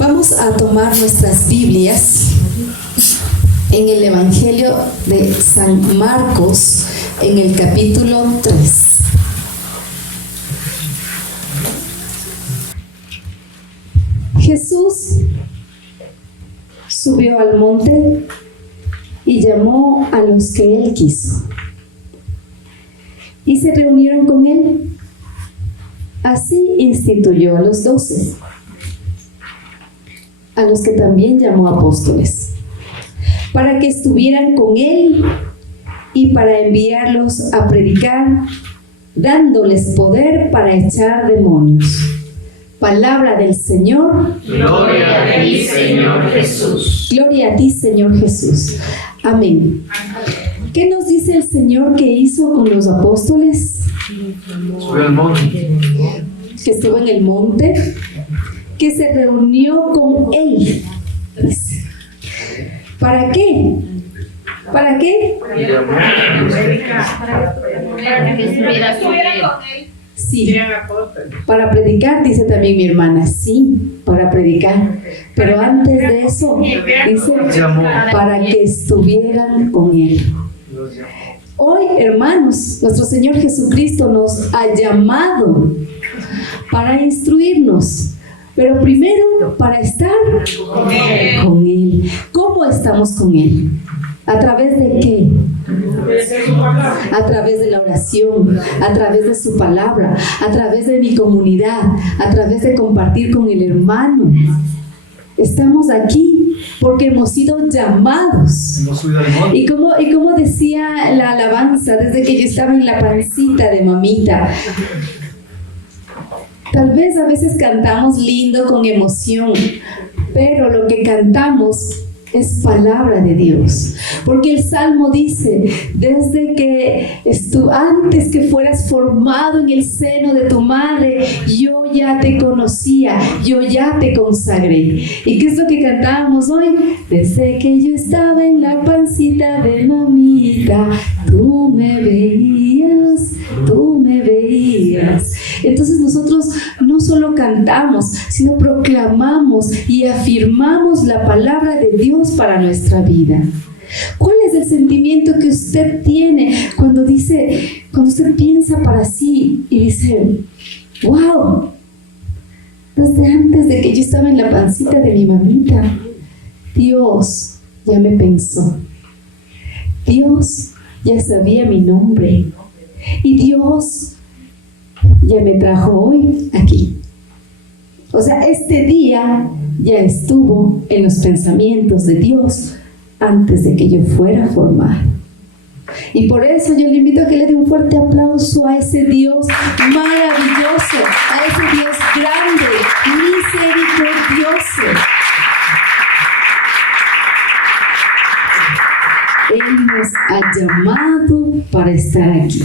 Vamos a tomar nuestras Biblias en el Evangelio de San Marcos, en el capítulo 3. Jesús subió al monte y llamó a los que él quiso, y se reunieron con él. Así instituyó a los 12, a los que también llamó apóstoles, para que estuvieran con él y para enviarlos a predicar, dándoles poder para echar demonios. Palabra del Señor. Gloria a ti, Señor Jesús. Gloria a ti, Señor Jesús. Amén. ¿Qué nos dice el Señor que hizo con los apóstoles? Subió al monte. Que estuvo en el monte, que se reunió con él. ¿Para qué? ¿Para qué? Para que estuviera con él. Sí, para predicar, dice también mi hermana. Sí, para predicar. Pero antes de eso, dice, para que estuvieran con él. Hoy, hermanos, nuestro Señor Jesucristo nos ha llamado para instruirnos, pero primero para estar con Él. ¿Cómo estamos con Él? ¿A través de qué? A través de la oración, a través de su palabra, a través de mi comunidad, a través de compartir con el hermano. Estamos aquí porque hemos sido llamados. Y como decía la alabanza, desde que yo estaba en la pancita de mamita, tal vez a veces cantamos lindo con emoción, pero lo que cantamos es palabra de Dios, porque el Salmo dice: desde que antes que fueras formado en el seno de tu madre, yo ya te conocía, yo ya te consagré. ¿Y qué es lo que cantábamos hoy? Desde que yo estaba en la pancita de mamita, tú me veías, tú me veías. Entonces nosotros no solo cantamos, sino proclamamos y afirmamos la palabra de Dios para nuestra vida. ¿Cuál es el sentimiento que usted tiene cuando usted piensa para sí y dice: wow, desde antes de que yo estaba en la pancita de mi mamita, Dios ya me pensó, Dios ya sabía mi nombre y Dios ya me trajo hoy aquí? O sea, este día ya estuvo en los pensamientos de Dios antes de que yo fuera formado. Y por eso yo le invito a que le dé un fuerte aplauso a ese Dios maravilloso, a ese Dios grande, misericordioso. Él nos ha llamado para estar aquí.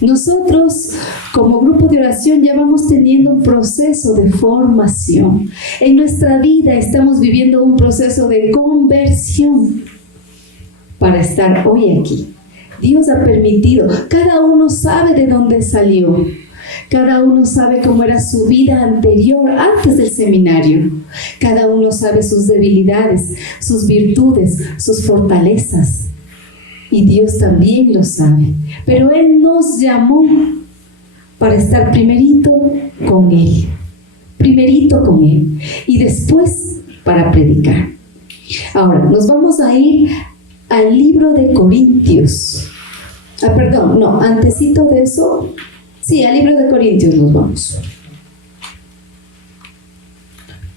Nosotros, como grupo de oración, ya vamos teniendo un proceso de formación. En nuestra vida estamos viviendo un proceso de conversión para estar hoy aquí. Dios ha permitido. Cada uno sabe de dónde salió. Cada uno sabe cómo era su vida anterior, antes del seminario. Cada uno sabe sus debilidades, sus virtudes, sus fortalezas. Y Dios también lo sabe. Pero Él nos llamó para estar primerito con Él. Primerito con Él. Y después para predicar. Ahora, nos vamos a ir al libro de Corintios. Antesito de eso. Sí, al libro de Corintios nos vamos.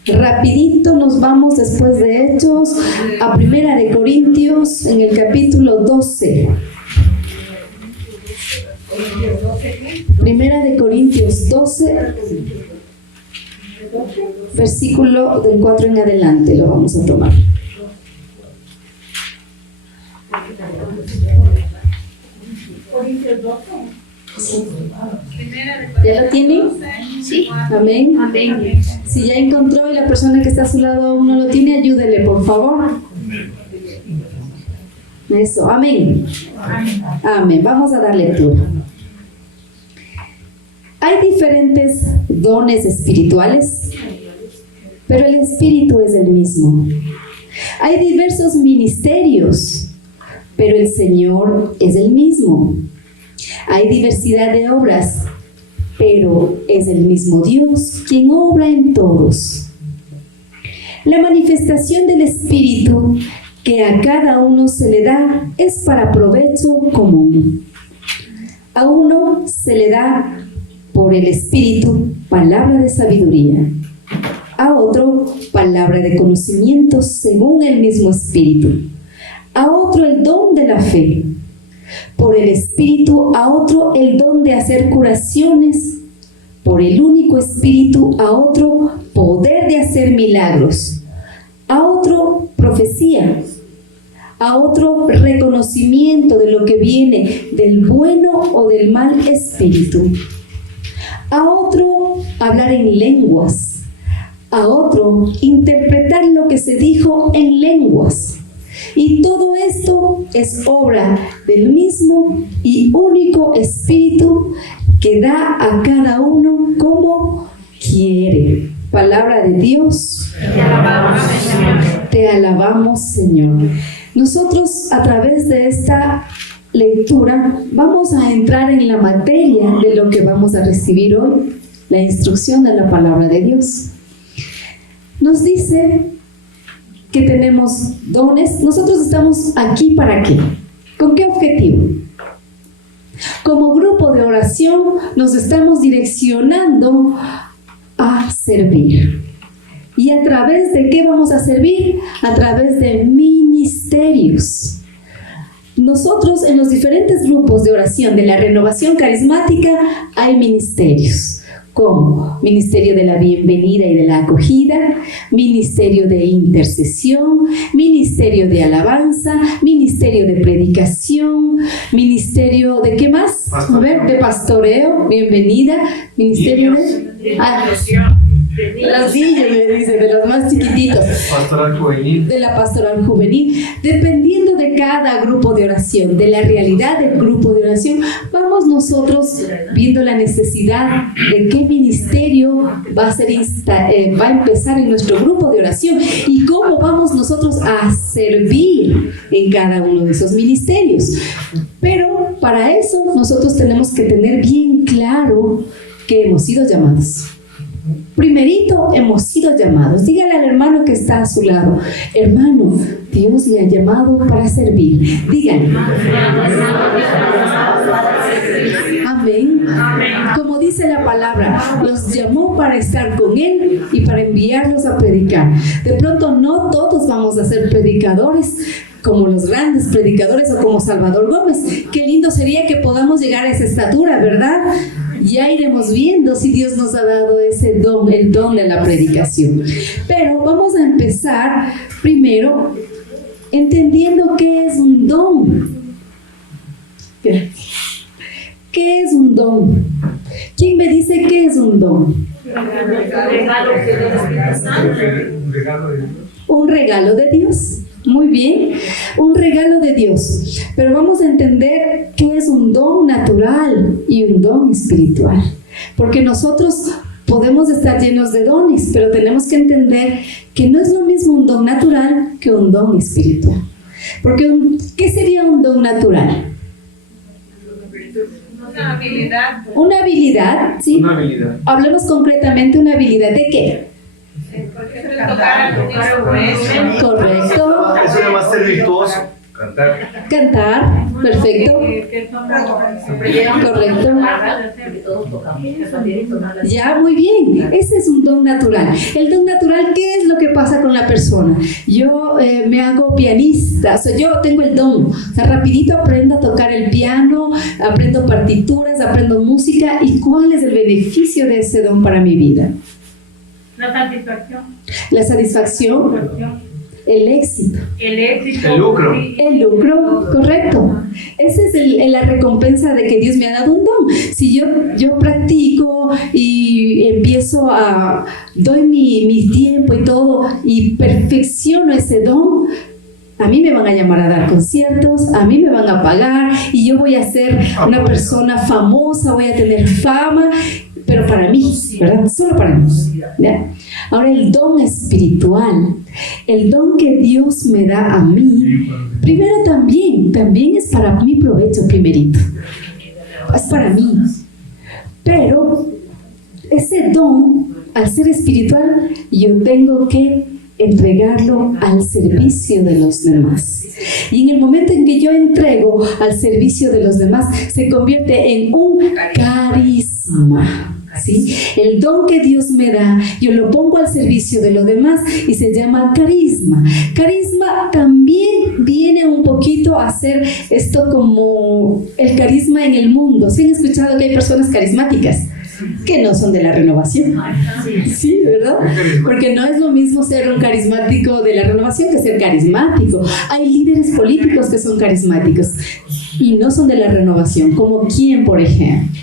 Rapidito nos vamos, después de Hechos, a Primera de Corintios, en el capítulo 12. Primera de Corintios 12, versículo del 4 en adelante, lo vamos a tomar. ¿Ya lo tienen? Sí. Amén. Amén. Si ya encontró y la persona que está a su lado aún no lo tiene, ayúdele, por favor. Eso, amén. Amén. Vamos a dar lectura. Hay diferentes dones espirituales. pero el Espíritu es el mismo. Hay diversos ministerios, pero el Señor es el mismo. Hay diversidad de obras, pero es el mismo Dios quien obra en todos. La manifestación del Espíritu que a cada uno se le da es para provecho común. A uno se le da por el Espíritu palabra de sabiduría, a otro palabra de conocimiento según el mismo Espíritu, a otro el don de la fe, por el Espíritu a otro el don de hacer curaciones, por el único Espíritu a otro poder de hacer milagros, a otro profecía, a otro reconocimiento de lo que viene del bueno o del mal espíritu, a otro hablar en lenguas, a otro interpretar lo que se dijo en lenguas. Y todo esto es obra del mismo y único Espíritu que da a cada uno como quiere. Palabra de Dios. Te alabamos, Señor. Te alabamos, Señor. Nosotros, a través de esta lectura, vamos a entrar en la materia de lo que vamos a recibir hoy, la instrucción de la palabra de Dios. Nos dice que tenemos dones. Nosotros estamos aquí ¿para qué? ¿Con qué objetivo? Como grupo de oración nos estamos direccionando a servir. ¿Y a través de qué vamos a servir? A través de ministerios. Nosotros en los diferentes grupos de oración de la renovación carismática hay ministerios, como ministerio de la bienvenida y de la acogida, ministerio de intercesión, ministerio de alabanza, ministerio de predicación, ministerio de ¿qué más? A ver, de pastoreo, bienvenida, ministerio de las niñas, me dice, de los más chiquititos, Pastoral juvenil. de la pastoral juvenil, dependiendo de cada grupo de oración, de la realidad del grupo de oración, vamos nosotros viendo la necesidad de qué ministerio va a empezar en nuestro grupo de oración y cómo vamos nosotros a servir en cada uno de esos ministerios. Pero para eso nosotros tenemos que tener bien claro que hemos sido llamados. Primerito, hemos sido llamados. Dígale al hermano que está a su lado: hermano, Dios le ha llamado para servir. Dígale. Amén. Como dice la palabra, los llamó para estar con Él y para enviarlos a predicar. De pronto no todos vamos a ser predicadores como los grandes predicadores o como Salvador Gómez. Qué lindo sería que podamos llegar a esa estatura, ¿verdad? Ya iremos viendo si Dios nos ha dado ese don, el don de la predicación. Pero vamos a empezar primero entendiendo qué es un don. ¿Qué es un don? ¿Quién me dice qué es un don? Un regalo de Dios. Muy bien, un regalo de Dios. Pero vamos a entender qué es un don natural y un don espiritual. Porque nosotros podemos estar llenos de dones, pero tenemos que entender que no es lo mismo un don natural que un don espiritual. Porque ¿qué sería un don natural? Una habilidad. Una habilidad, ¿sí? Una habilidad. Hablemos concretamente una habilidad de qué. Correcto. Eso le va a ser virtuoso. Cantar, perfecto. Correcto. Ya, muy bien. Ese es un don natural. El don natural, ¿qué es lo que pasa con la persona? Yo me hago pianista, o sea, yo tengo el don. O sea, rapidito aprendo a tocar el piano, aprendo partituras, aprendo música. ¿Y cuál es el beneficio de ese don para mi vida? La satisfacción. La satisfacción, el éxito. El lucro. El lucro, correcto. Esa es la recompensa de que Dios me ha dado un don. Si yo practico y empiezo doy mi tiempo y todo y perfecciono ese don, a mí me van a llamar a dar conciertos, a mí me van a pagar y yo voy a ser una persona famosa, voy a tener fama. pero para mí, ¿verdad? Solo para mí. ¿Ya? Ahora, el don espiritual, el don que Dios me da a mí, primero también es para mi provecho primerito. Es para mí. Pero ese don, al ser espiritual, yo tengo que entregarlo al servicio de los demás. Y en el momento en que yo entrego al servicio de los demás, se convierte en un carisma. ¿Sí? El don que Dios me da, yo lo pongo al servicio de los demás y se llama carisma. Carisma también viene un poquito a ser esto como el carisma en el mundo. ¿Sí han escuchado que hay personas carismáticas que no son de la renovación? Sí, ¿verdad? Porque no es lo mismo ser un carismático de la renovación que ser carismático. Hay líderes políticos que son carismáticos y no son de la renovación. ¿Como quién, por ejemplo?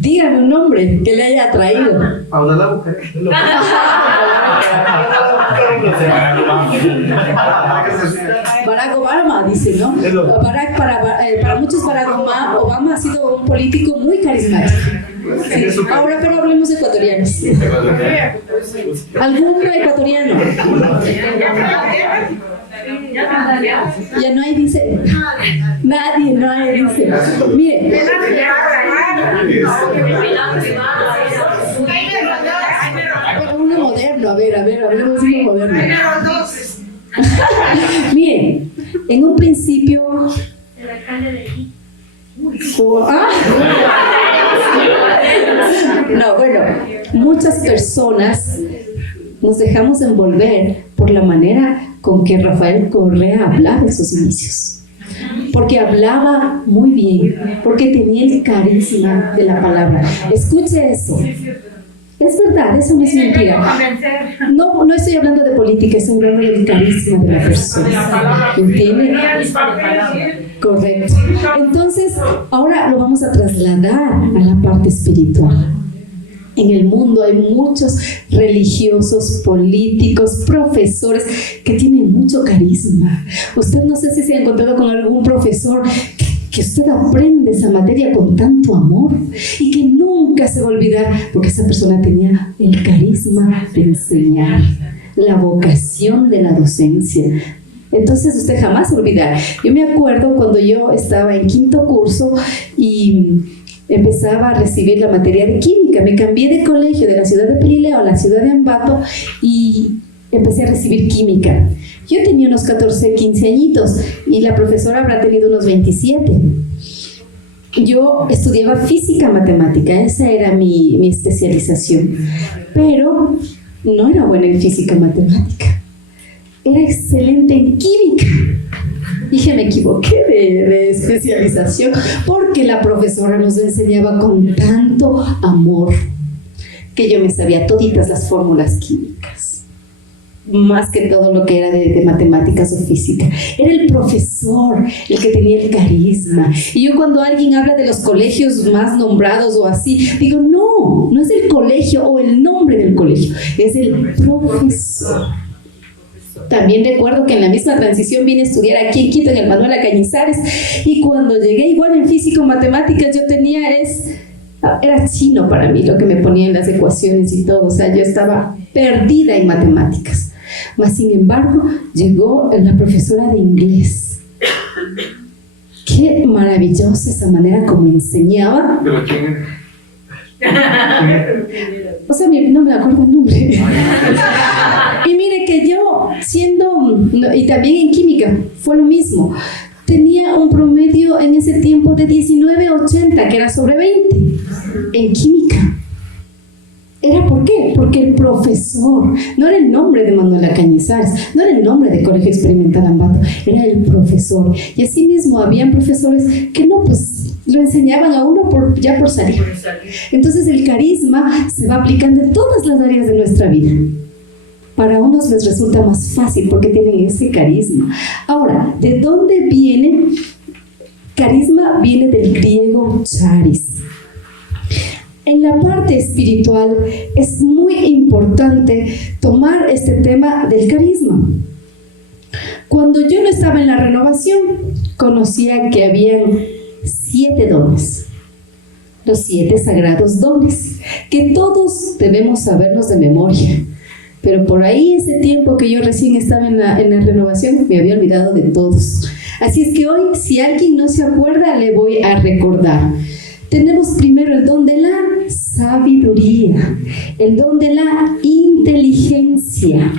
Dígame un nombre que le haya atraído. Paula la mujer. Barack Obama, dice, ¿no? Para muchos Barack Obama ha sido un político muy carismático. Sí. Ahora, pero hablemos de ecuatorianos. ¿Algún ecuatoriano? Ya no hay, dice. Nadie, no hay, dice. Mire. Pero uno moderno, a ver, hablemos de uno moderno. Miren, en un principio. El alcalde de aquí. No, bueno, muchas personas nos dejamos envolver por la manera con que Rafael Correa hablaba en sus inicios. Porque hablaba muy bien, porque tenía el carisma de la palabra. Escuche eso. Es verdad, eso no es mentira. No estoy hablando de política, estoy hablando del carisma de la persona. ¿Entiende? Correcto. Entonces, ahora lo vamos a trasladar a la parte espiritual. En el mundo hay muchos religiosos, políticos, profesores que tienen mucho carisma. Usted no sé si se ha encontrado con algún profesor que usted aprende esa materia con tanto amor y que nunca se va a olvidar porque esa persona tenía el carisma de enseñar, la vocación de la docencia. Entonces usted jamás va a olvidar. Yo me acuerdo cuando yo estaba en 5º curso y empezaba a recibir la materia de química. Me cambié de colegio de la ciudad de Perileo a la ciudad de Ambato y empecé a recibir química. Yo tenía unos 14, 15 añitos y la profesora habrá tenido unos 27. Yo estudiaba física matemática, esa era mi especialización, pero no era buena en física matemática. Era excelente en química. Dije, me equivoqué de especialización porque la profesora nos enseñaba con tanto amor que yo me sabía toditas las fórmulas químicas, más que todo lo que era de matemáticas o física. Era el profesor el que tenía el carisma. Y yo cuando alguien habla de los colegios más nombrados o así, digo, no es el colegio o el nombre del colegio, es el profesor. También recuerdo que en la misma transición vine a estudiar aquí en Quito, en el Manuela Cañizares, y cuando llegué igual en físico-matemáticas yo era chino para mí lo que me ponía en las ecuaciones y todo, o sea, yo estaba perdida en matemáticas. Mas sin embargo, llegó la profesora de inglés. Qué maravillosa esa manera como enseñaba. ¿Pero quién O sea, no me acuerdo el nombre. Y mire que yo, y también en química, fue lo mismo. Tenía un promedio en ese tiempo de 19.80, que era sobre 20, en química. ¿Por qué? Porque el profesor, no era el nombre de Manuela Cañizares, no era el nombre de Colegio Experimental Ambato, era el profesor. Y así mismo habían profesores que lo enseñaban a uno ya por salir. Entonces el carisma se va aplicando en todas las áreas de nuestra vida. Para unos les resulta más fácil porque tienen ese carisma. Ahora, ¿de dónde viene? Carisma viene del griego charis. En la parte espiritual es muy importante tomar este tema del carisma. Cuando yo no estaba en la renovación, conocía que habían 7 dones. los 7 sagrados dones, que todos debemos saberlos de memoria. Pero por ahí ese tiempo que yo recién estaba en la renovación, me había olvidado de todos. Así es que hoy, si alguien no se acuerda, le voy a recordar. Tenemos primero el don de la sabiduría, el don de la inteligencia,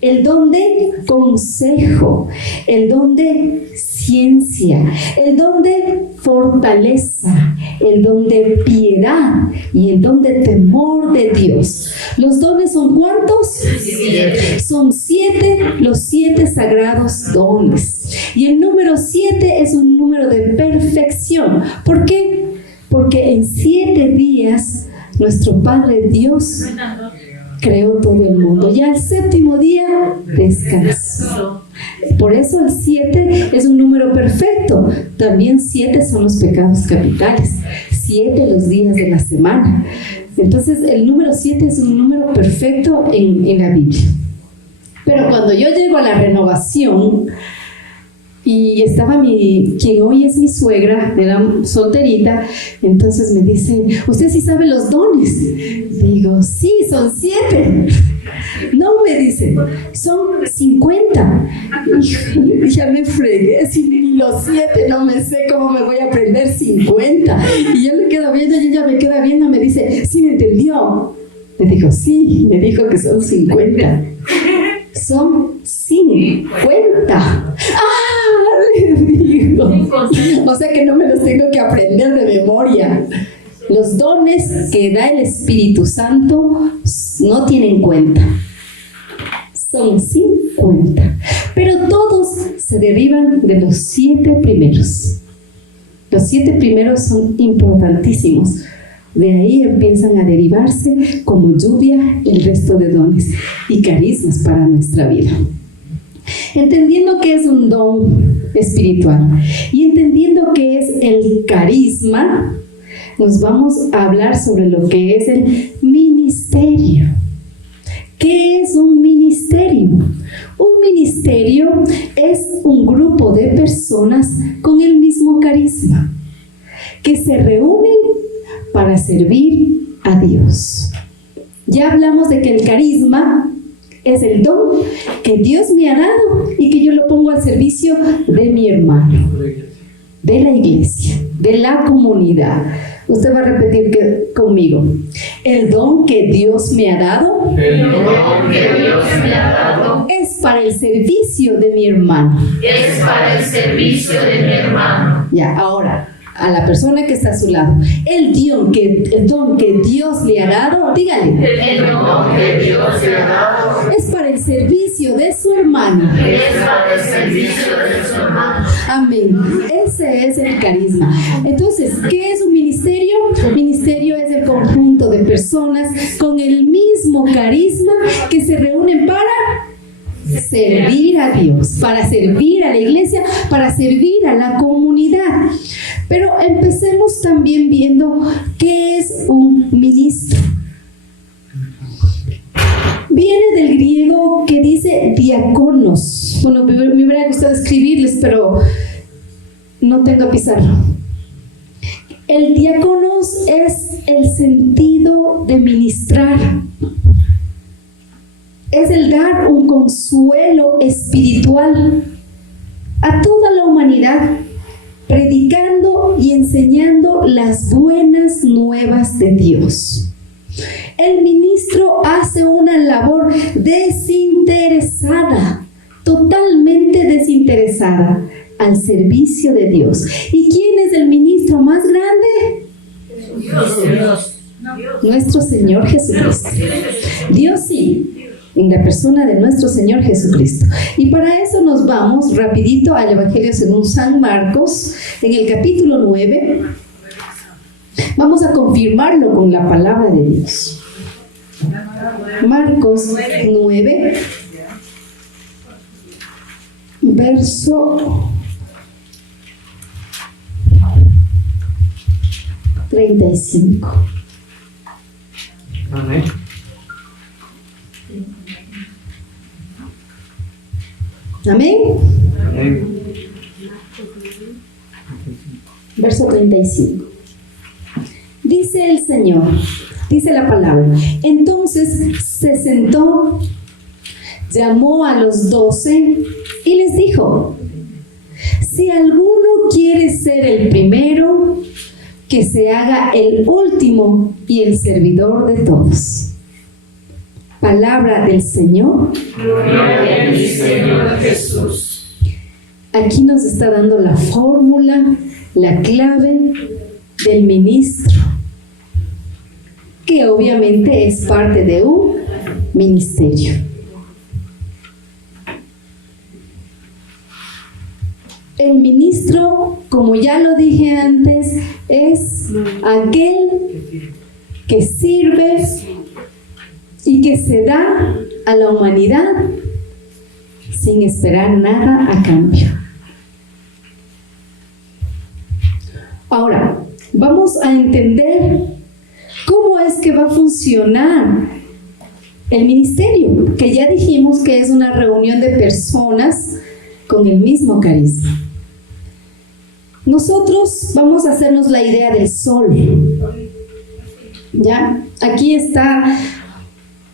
el don de consejo, el don de ciencia, el don de fortaleza, el don de piedad y el don de temor de Dios. ¿Los dones son cuántos? 7. Son 7, los 7 sagrados dones. Y el número 7 es un número de perfección. ¿Por qué? Porque en 7 días nuestro Padre Dios creó todo el mundo. Y al 7º día descansó. Por eso el 7 es un número perfecto. También 7 son los pecados capitales. 7 los días de la semana. Entonces el número 7 es un número perfecto en la Biblia. Pero cuando yo llego a la renovación, y estaba quien hoy es mi suegra, era solterita, entonces me dice, ¿usted sí sabe los dones? Digo, sí, son 7. No, me dice, son 50. Híjole, ya me fregué, si ni los 7 no me sé cómo me voy a aprender 50. Y yo le quedo viendo y ella me queda viendo, me dice, ¿sí me entendió? Le digo, sí, me dijo que son 50. Son 50. ¡Ah! Le digo. O sea que no me los tengo que aprender de memoria. Los dones que da el Espíritu Santo no tienen cuenta. Son 50. Pero todos se derivan de los 7 primeros. Los 7 primeros son importantísimos. De ahí empiezan a derivarse como lluvia el resto de dones y carismas para nuestra vida. Entendiendo que es un don espiritual y entendiendo que es el carisma, nos vamos a hablar sobre lo que es el ministerio. ¿Qué es un ministerio? Un ministerio es un grupo de personas con el mismo carisma que se reúnen para servir a Dios. Ya hablamos de que el carisma es el don que Dios me ha dado y que yo lo pongo al servicio de mi hermano, de la iglesia, de la comunidad. Usted va a repetir conmigo. El don que Dios me ha dado, es para el servicio de mi hermano. Es para el servicio de mi hermano. Ya, ahora, a la persona que está a su lado, el don que Dios le ha dado, dígale. El don que Dios le ha dado es para el servicio de su hermano. es para el servicio de su hermano. Amén. Ese es el carisma. Entonces, ¿qué es un ministerio? Un ministerio es el conjunto de personas con el mismo carisma que se reúnen para servir a Dios, para servir a la iglesia, para servir a la comunidad. Pero empecemos también viendo qué es un ministro. Viene del griego que dice diáconos. Bueno, me hubiera gustado escribirles, pero no tengo pizarra. El diáconos es el sentido de ministrar. Es el dar un consuelo espiritual a toda la humanidad, predicando y enseñando las buenas nuevas de Dios. El ministro hace una labor desinteresada, totalmente desinteresada, al servicio de Dios. ¿Y quién es el ministro más grande? Dios. Nuestro Señor Jesucristo. Dios sí, en la persona de nuestro Señor Jesucristo. Y para eso nos vamos rapidito al Evangelio según San Marcos, en el capítulo 9. Vamos a confirmarlo con la palabra de Dios. Marcos 9, verso 35. Amén. Amén. Amén. Verso 35. Dice Señor. Dice la palabra. Entonces se sentó, llamó a los 12 y les dijo: si alguno quiere ser el primero, que se haga el último y el servidor de todos. Palabra del Señor. Gloria a ti, Señor Jesús. Aquí nos está dando la fórmula, la clave del ministro, que obviamente es parte de un ministerio. El ministro, como ya lo dije antes, es aquel que sirve y que se da a la humanidad sin esperar nada a cambio. Ahora, vamos a entender cómo es que va a funcionar el ministerio, que ya dijimos que es una reunión de personas con el mismo carisma. Nosotros vamos a hacernos la idea del sol. ¿Ya? Aquí está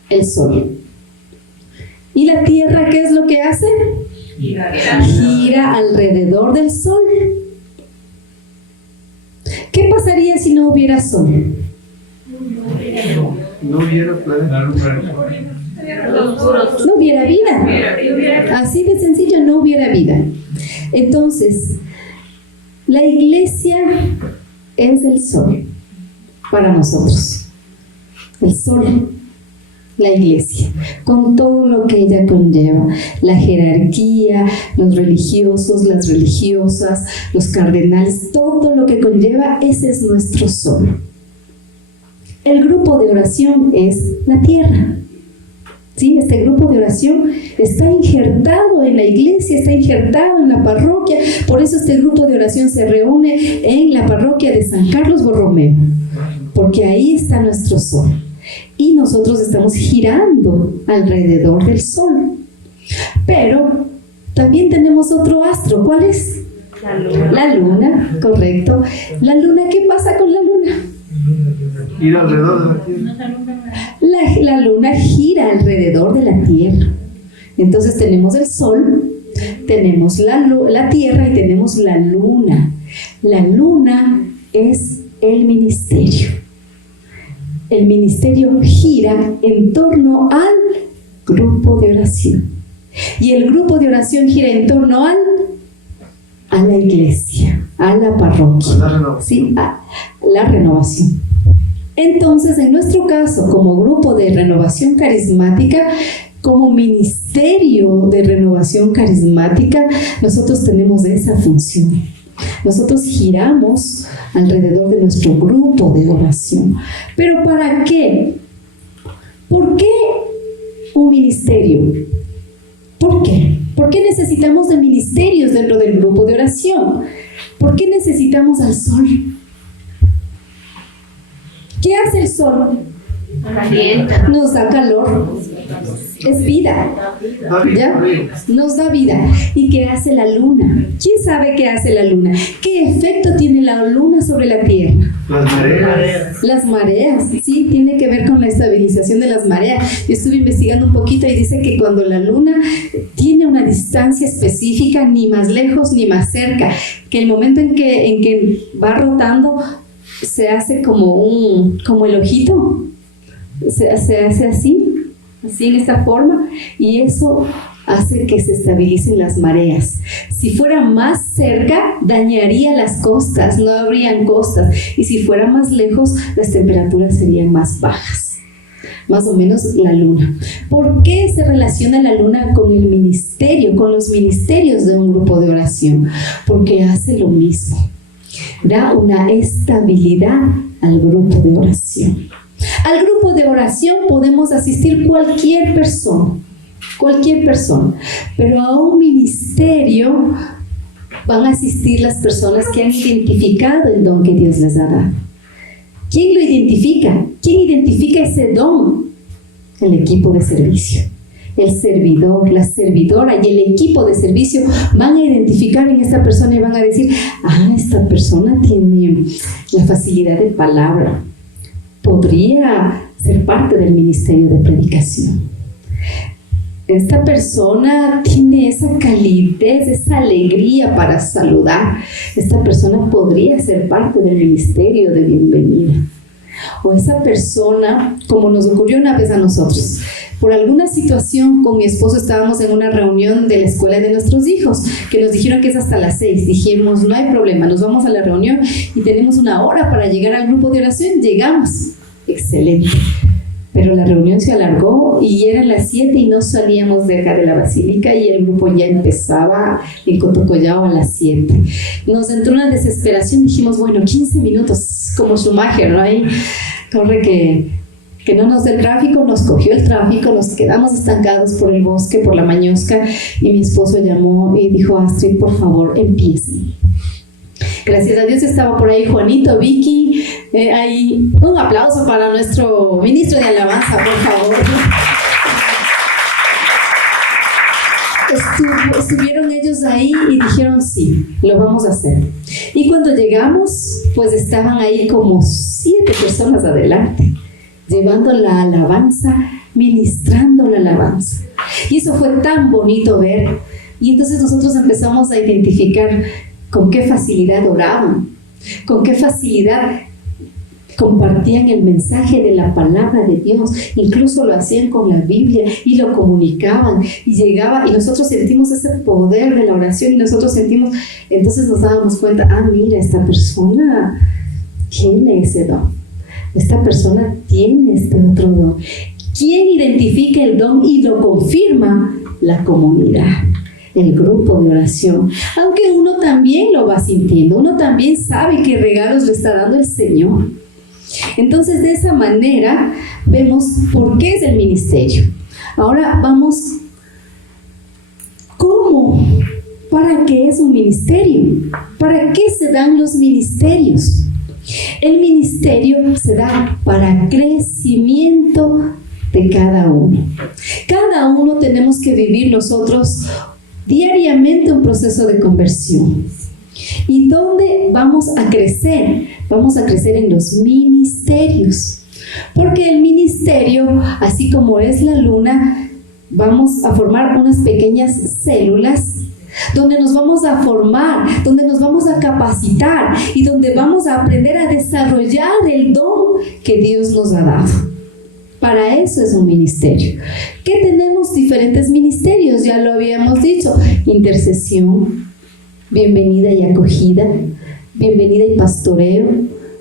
el sol. ¿Y la tierra qué es lo que hace? Gira alrededor del sol. ¿Qué pasaría si no hubiera sol? No hubiera planeta. No hubiera vida. Así de sencillo, no hubiera vida. Entonces, la iglesia es el sol para nosotros. El sol, la iglesia, con todo lo que ella conlleva, la jerarquía, los religiosos, las religiosas, los cardenales, todo lo que conlleva, ese es nuestro sol. El grupo de oración es la tierra. ¿Sí? Este grupo de oración está injertado en la iglesia, está injertado en la parroquia. Por eso este grupo de oración se reúne en la parroquia de San Carlos Borromeo, porque ahí está nuestro sol. Y nosotros estamos girando alrededor del sol. Pero también tenemos otro astro. ¿Cuál es? La luna, correcto. La luna, ¿qué pasa con la luna? Ir alrededor de la tierra. La luna gira alrededor de la tierra. Entonces tenemos el sol, tenemos la tierra y tenemos la luna. La luna es el ministerio. El ministerio gira en torno al grupo de oración. Y el grupo de oración gira en torno a la iglesia, a la parroquia, ¿sí? A la renovación. Entonces, en nuestro caso, como grupo de renovación carismática, como ministerio de renovación carismática, nosotros tenemos esa función. Nosotros giramos alrededor de nuestro grupo de oración. ¿Pero para qué? ¿Por qué un ministerio? ¿Por qué? ¿Por qué necesitamos de ministerios dentro del grupo de oración? ¿Por qué necesitamos al sol? ¿Qué hace el sol? Nos da calor. Es vida. ¿Ya? Nos da vida. ¿Y qué hace la luna? ¿Quién sabe qué hace la luna? ¿Qué efecto tiene la luna sobre la tierra? Las mareas. Las mareas, sí, tiene que ver con la estabilización de las mareas. Yo estuve investigando un poquito y dice que cuando la luna tiene una distancia específica, ni más lejos ni más cerca, que el momento en que va rotando se hace como el ojito, se hace así en esta forma, y eso hace que se estabilicen las mareas. Si fuera más cerca, dañaría las costas, no habrían costas, y si fuera más lejos, las temperaturas serían más bajas. Más o menos la luna. ¿Por qué se relaciona la luna con el ministerio, con los ministerios de un grupo de oración? Porque hace lo mismo. Da una estabilidad al grupo de oración. Al grupo de oración podemos asistir cualquier persona, pero a un ministerio van a asistir las personas que han identificado el don que Dios les ha dado. ¿Quién lo identifica? ¿Quién identifica ese don? El equipo de servicio. El servidor, la servidora y el equipo de servicio van a identificar en esta persona y van a decir: esta persona tiene la facilidad de palabra, podría ser parte del ministerio de predicación. Esta persona tiene esa calidez, esa alegría para saludar. Esta persona podría ser parte del ministerio de bienvenida. O esa persona, como nos ocurrió una vez a nosotros, por alguna situación con mi esposo estábamos en una reunión de la escuela de nuestros hijos, que nos dijeron que es hasta las 6. Dijimos, no hay problema, nos vamos a la reunión y tenemos 1 hora para llegar al grupo de oración. Llegamos, excelente. Pero la reunión se alargó y eran las 7 y no salíamos de acá de la basílica y el grupo ya empezaba en Cotocollao a las 7. Nos entró una desesperación, dijimos, bueno, 15 minutos, como Schumacher, ¿no? Ahí corre que no nos dé el tráfico, nos cogió el tráfico, nos quedamos estancados por el bosque, por la Mañosca, y mi esposo llamó y dijo, Astrid, por favor, empiecen. Gracias a Dios estaba por ahí Juanito, Vicky, ahí un aplauso para nuestro ministro de alabanza, por favor. Estuvieron ellos ahí y dijeron, sí, lo vamos a hacer. Y cuando llegamos, pues estaban ahí como 7 personas adelante, llevando la alabanza, ministrando la alabanza. Y eso fue tan bonito ver. Y entonces nosotros empezamos a identificar con qué facilidad oraban, con qué facilidad compartían el mensaje de la palabra de Dios, incluso lo hacían con la Biblia y lo comunicaban y llegaba, y nosotros sentimos ese poder de la oración y nosotros sentimos, entonces nos dábamos cuenta, mira, esta persona tiene ese don, esta persona tiene este otro don. ¿Quién identifica el don y lo confirma? La comunidad, el grupo de oración. Aunque uno también lo va sintiendo, uno también sabe qué regalos le está dando el Señor. Entonces, de esa manera vemos por qué es el ministerio. Ahora vamos, ¿cómo? ¿Para qué es un ministerio? ¿Para qué se dan los ministerios? El ministerio se da para crecimiento de cada uno. Cada uno tenemos que vivir nosotros diariamente un proceso de conversión. ¿Y dónde vamos a crecer? Vamos a crecer en los ministerios. Porque el ministerio, así como es la luna, vamos a formar unas pequeñas células donde nos vamos a formar, donde nos vamos a capacitar y donde vamos a aprender a desarrollar el don que Dios nos ha dado. Para eso es un ministerio. ¿Qué tenemos? Diferentes ministerios, ya lo habíamos dicho. Intercesión, bienvenida y acogida, bienvenida y pastoreo.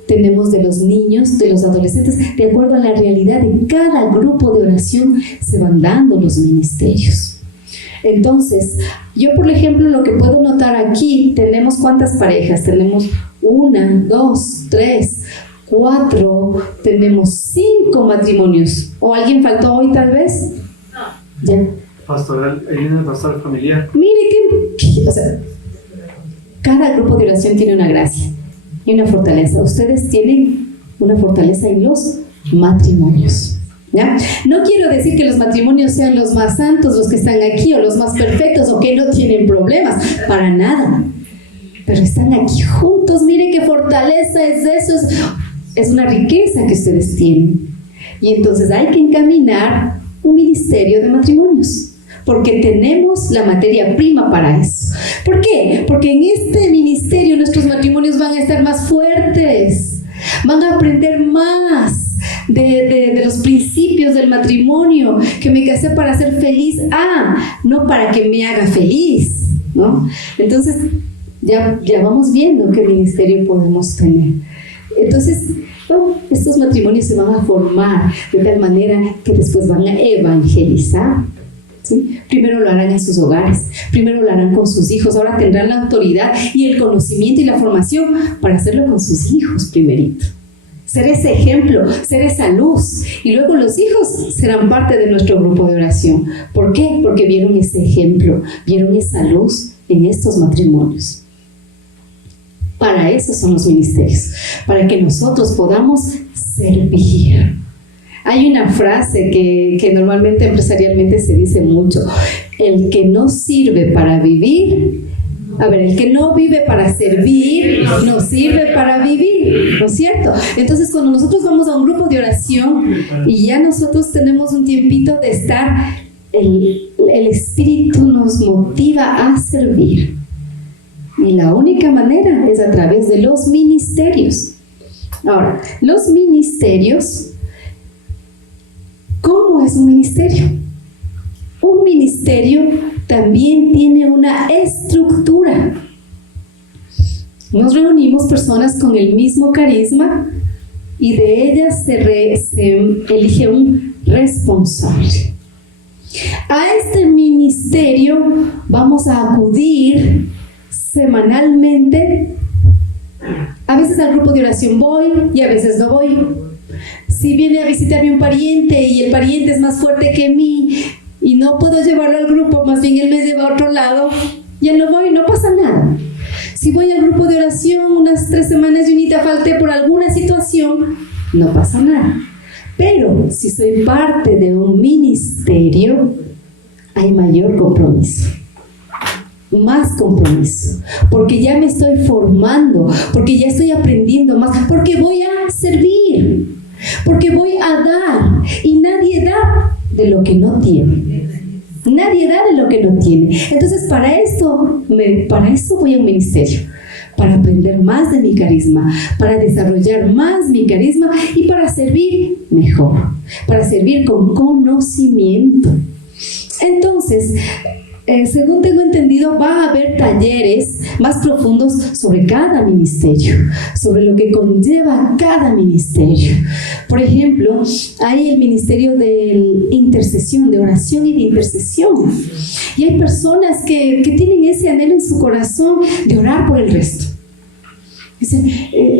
Tenemos de los niños, de los adolescentes. De acuerdo a la realidad de cada grupo de oración se van dando los ministerios. Entonces, yo por ejemplo lo que puedo notar aquí, tenemos ¿cuántas parejas? Tenemos 1, 2, 3, 4, tenemos 5 matrimonios. ¿O alguien faltó hoy tal vez? No. ¿Ya? Pastoral, ahí viene el pastoral familiar. Mire que, o sea, cada grupo de oración tiene una gracia y una fortaleza. Ustedes tienen una fortaleza en los matrimonios, ¿ya? No quiero decir que los matrimonios sean los más santos, los que están aquí, o los más perfectos, o que no tienen problemas, para nada. Pero están aquí juntos, miren qué fortaleza es eso, es una riqueza que ustedes tienen. Y entonces hay que encaminar un ministerio de matrimonios, porque tenemos la materia prima para eso. ¿Por qué? Porque en este ministerio nuestros matrimonios van a estar más fuertes, van a aprender más de los principios del matrimonio, que me casé para ser feliz, no para que me haga feliz, ¿no? Entonces ya vamos viendo qué ministerio podemos tener. Entonces, estos matrimonios se van a formar de tal manera que después van a evangelizar, ¿sí? Primero lo harán en sus hogares, primero lo harán con sus hijos, ahora tendrán la autoridad y el conocimiento y la formación para hacerlo con sus hijos primerito. Ser ese ejemplo, ser esa luz, y luego los hijos serán parte de nuestro grupo de oración. ¿Por qué? Porque vieron ese ejemplo, vieron esa luz en estos matrimonios. Para eso son los ministerios, para que nosotros podamos servir. Hay una frase que normalmente empresarialmente se dice mucho: el que no sirve para vivir, A ver, el que no vive para servir, no sirve para vivir, ¿no es cierto? Entonces, cuando nosotros vamos a un grupo de oración y ya nosotros tenemos un tiempito de estar, el Espíritu nos motiva a servir. Y la única manera es a través de los ministerios. Ahora, los ministerios, ¿cómo es un ministerio? Un ministerio también tiene una estructura. Nos reunimos personas con el mismo carisma y de ellas se elige un responsable. A este ministerio vamos a acudir semanalmente. A veces al grupo de oración voy y a veces no voy. Si viene a visitarme un pariente y el pariente es más fuerte que mí y no puedo llevarlo al grupo, más bien él me lleva a otro lado, ya no voy, no pasa nada. Si voy al grupo de oración unas 3 semanas y unita falté por alguna situación, no pasa nada. Pero si soy parte de un ministerio, hay mayor compromiso. Más compromiso, porque ya me estoy formando, porque ya estoy aprendiendo más, porque voy a servir, porque voy a dar, y nadie da de lo que no tiene. Nadie da de lo que no tiene. Entonces, para esto voy a un ministerio, para aprender más de mi carisma, para desarrollar más mi carisma y para servir mejor, para servir con conocimiento. Entonces, según tengo entendido, va a haber talleres más profundos sobre cada ministerio, sobre lo que conlleva cada ministerio. Por ejemplo, hay el ministerio de intercesión, de oración y de intercesión. Y hay personas que tienen ese anhelo en su corazón de orar por el resto. Dicen,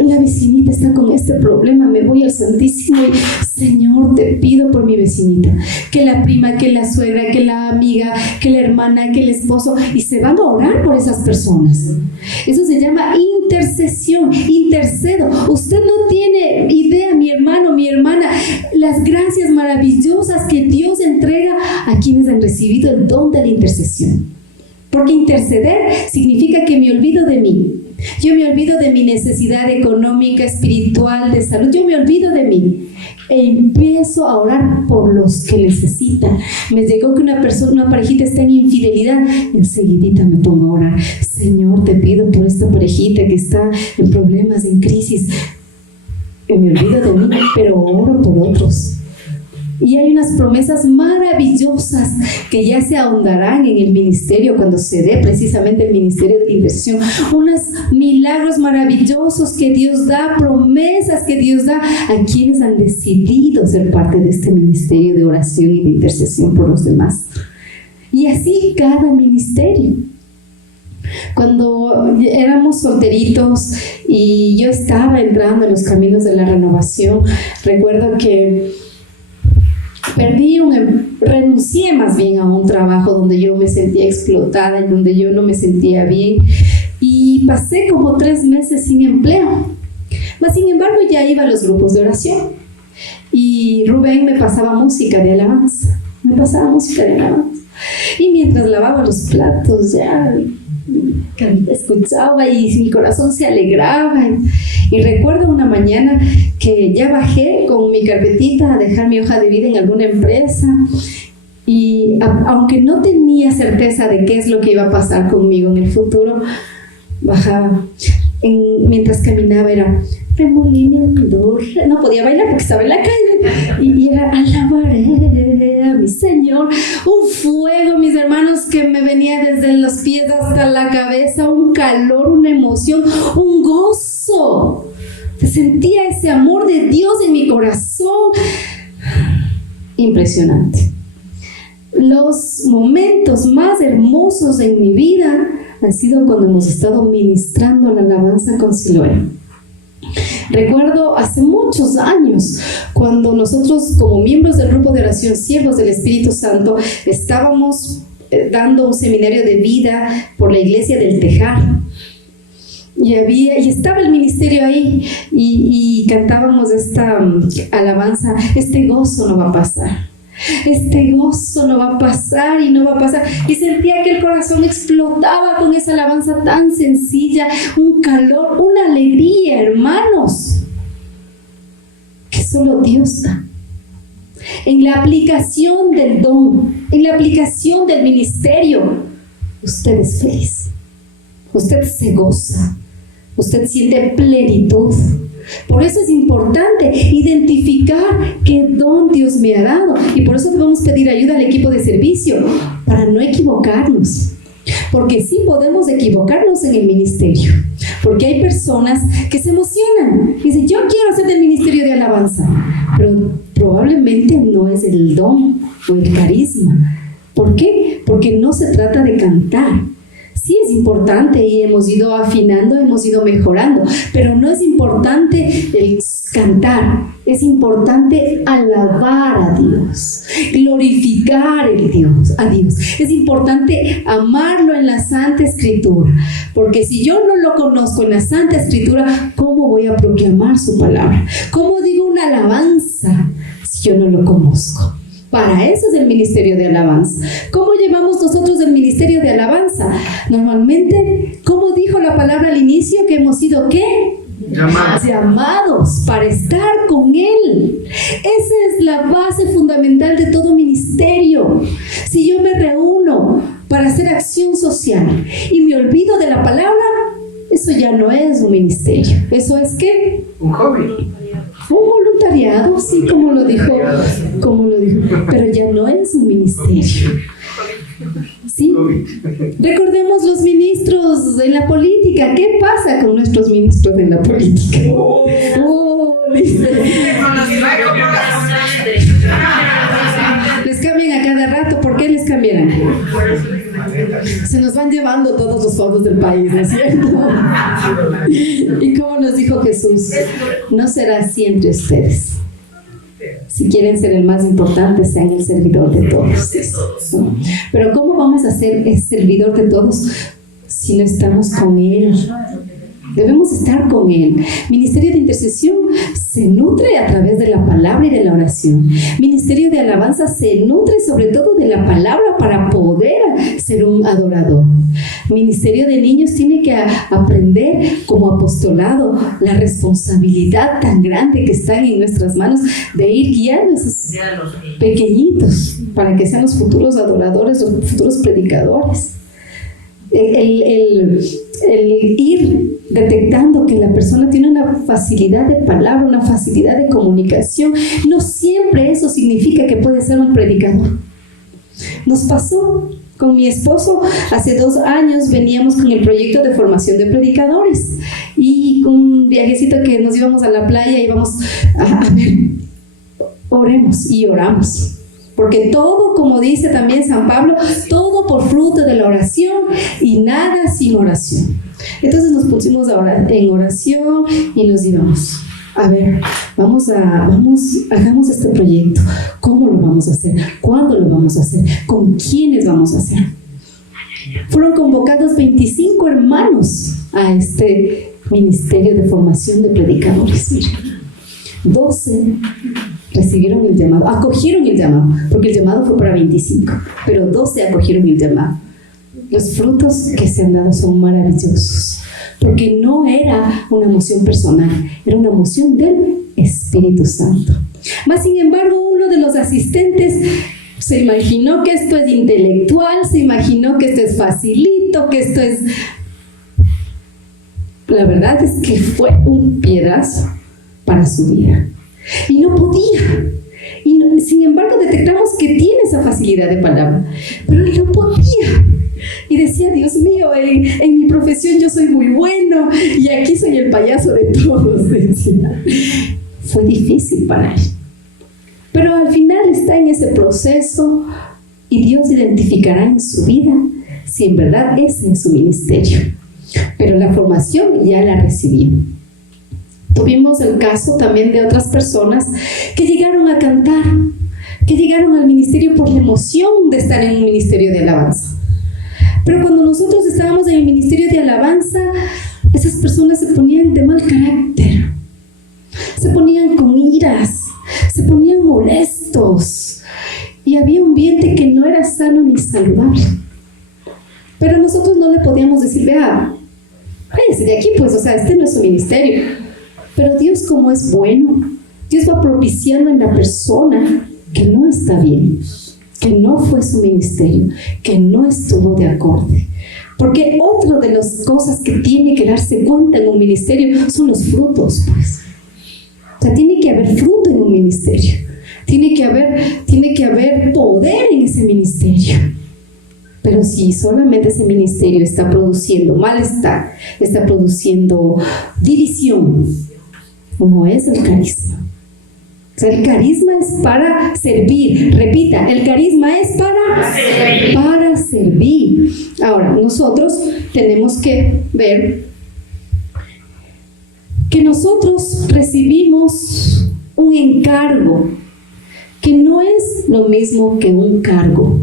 la vecinita está con este problema, me voy al Santísimo y Señor, te pido por mi vecinita, que la prima, que la suegra, que la amiga, que la hermana, que el esposo, y se van a orar por esas personas. Eso se llama intercesión, intercedo. Usted no tiene idea, mi hermano, mi hermana, las gracias maravillosas que Dios entrega a quienes han recibido el don de la intercesión. Porque interceder significa que me olvido de mí. Yo me olvido de mi necesidad económica, espiritual, de salud. Yo me olvido de mí e empiezo a orar por los que necesitan. Me llegó que una parejita está en infidelidad, enseguidita me pongo a orar. Señor, te pido por esta parejita que está en problemas, en crisis. Me olvido de mí, pero oro por otros. Y hay unas promesas maravillosas que ya se ahondarán en el ministerio cuando se dé precisamente el ministerio de la intercesión. Unos milagros maravillosos que Dios da, promesas que Dios da a quienes han decidido ser parte de este ministerio de oración y de intercesión por los demás. Y así cada ministerio. Cuando éramos solteritos y yo estaba entrando en los caminos de la renovación, recuerdo que renuncié más bien a un trabajo donde yo me sentía explotada y donde yo no me sentía bien, y pasé como 3 meses sin empleo. Mas sin embargo ya iba a los grupos de oración y Rubén me pasaba música de alabanza, y mientras lavaba los platos ya escuchaba y mi corazón se alegraba. Y recuerdo una mañana que ya bajé con mi carpetita a dejar mi hoja de vida en alguna empresa, y aunque no tenía certeza de qué es lo que iba a pasar conmigo en el futuro, bajaba. Mientras caminaba era remolineador, no podía bailar porque estaba en la calle, y era alabaré a mi Señor. Un fuego, mis hermanos, que me venía desde los pies hasta la cabeza, un calor, una emoción, un gozo. Sentía ese amor de Dios en mi corazón. Impresionante. Los momentos más hermosos en mi vida han sido cuando hemos estado ministrando la alabanza con Siloé. Recuerdo hace muchos años, cuando nosotros como miembros del grupo de oración Siervos del Espíritu Santo estábamos dando un seminario de vida por la iglesia del Tejar, y estaba el ministerio ahí, y cantábamos esta alabanza: este gozo no va a pasar, Este gozo no va a pasar y no va a pasar. Y sentía que el corazón explotaba con esa alabanza tan sencilla, un calor, una alegría, hermanos, que solo Dios da. En la aplicación del don, en la aplicación del ministerio, usted es feliz, usted se goza, usted siente plenitud. Por eso es importante identificar qué don Dios me ha dado, y por eso debemos pedir ayuda al equipo de servicio para no equivocarnos, porque sí podemos equivocarnos en el ministerio, porque hay personas que se emocionan y dicen: yo quiero ser del ministerio de alabanza, pero probablemente no es el don o el carisma. ¿Por qué? Porque no se trata de cantar. Sí es importante y hemos ido afinando, hemos ido mejorando, pero no es importante el cantar, es importante alabar a Dios, glorificar a Dios. Es importante amarlo en la Santa Escritura, porque si yo no lo conozco en la Santa Escritura, ¿cómo voy a proclamar su palabra? ¿Cómo digo una alabanza si yo no lo conozco? Para eso es el ministerio de alabanza. ¿Cómo llevamos nosotros el ministerio de alabanza? Normalmente, ¿cómo dijo la palabra al inicio? Que hemos sido ¿qué? Llamados para estar con Él. Esa es la base fundamental de todo ministerio. Si yo me reúno para hacer acción social y me olvido de la palabra, eso ya no es un ministerio. ¿Eso es qué? Un hobby. Un voluntariado, sí, como lo dijo, pero ya no es un ministerio. ¿Sí? Recordemos los ministros en la política. ¿Qué pasa con nuestros ministros en la política? Dice. Les cambian a cada rato. ¿Por qué les cambian? Se nos van llevando todos los fondos del país, ¿no es cierto? Y como nos dijo Jesús, no será así entre ustedes. Si quieren ser el más importante, sean el servidor de todos. Pero ¿cómo vamos a ser el servidor de todos si no estamos con Él? Debemos estar con Él. Ministerio de intercesión se nutre a través de la palabra y de la oración. Ministerio de alabanza se nutre sobre todo de la palabra para poder ser un adorador. Ministerio de niños tiene que aprender como apostolado la responsabilidad tan grande que está en nuestras manos de ir guiando a esos pequeñitos para que sean los futuros adoradores, los futuros predicadores. El ir detectando que la persona tiene una facilidad de palabra, una facilidad de comunicación, no siempre eso significa que puede ser un predicador. Nos pasó con mi esposo, hace 2 años veníamos con el proyecto de formación de predicadores y con un viajecito que nos íbamos a la playa, íbamos a ver, oremos y oramos. Porque todo, como dice también San Pablo, todo por fruto de la oración y nada sin oración. Entonces nos pusimos en oración y nos íbamos. A ver, hagamos este proyecto. ¿Cómo lo vamos a hacer? ¿Cuándo lo vamos a hacer? ¿Con quiénes vamos a hacer? Fueron convocados 25 hermanos a este ministerio de formación de predicadores. 12 recibieron el llamado, acogieron el llamado, porque el llamado fue para 25, pero 12 acogieron el llamado. Los frutos que se han dado son maravillosos, porque no era una moción personal, era una moción del Espíritu Santo. Mas sin embargo, uno de los asistentes se imaginó que esto es intelectual, se imaginó que esto es facilito, que esto es... La verdad es que fue un piedrazo para su vida. Y no podía. Sin embargo, detectamos que tiene esa facilidad de palabra, pero él no podía. Y decía: Dios mío, en mi profesión yo soy muy bueno y aquí soy el payaso de todos. Decía. Fue difícil para él. Pero al final está en ese proceso y Dios identificará en su vida si en verdad ese es su ministerio. Pero la formación ya la recibió. Tuvimos el caso también de otras personas que llegaron a cantar, que llegaron al ministerio por la emoción de estar en un ministerio de alabanza. Pero cuando nosotros estábamos en el ministerio de alabanza, esas personas se ponían de mal carácter, se ponían con iras, se ponían molestos. y había un ambiente que no era sano ni saludable. Pero nosotros no le podíamos decir, vea, váyase de aquí, pues, o sea, este no es su ministerio. Pero Dios, como es bueno, Dios va propiciando en la persona que no está bien, que no fue su ministerio, que no estuvo de acorde. Porque otra de las cosas que tiene que darse cuenta en un ministerio son los frutos, pues. O sea, tiene que haber fruto en un ministerio. Tiene que haber poder en ese ministerio. Pero si solamente ese ministerio está produciendo malestar, está produciendo división, ¿cómo es el carisma? O sea, el carisma es para servir. Repita, el carisma es para servir. Ahora, nosotros tenemos que ver que nosotros recibimos un encargo, que no es lo mismo que un cargo.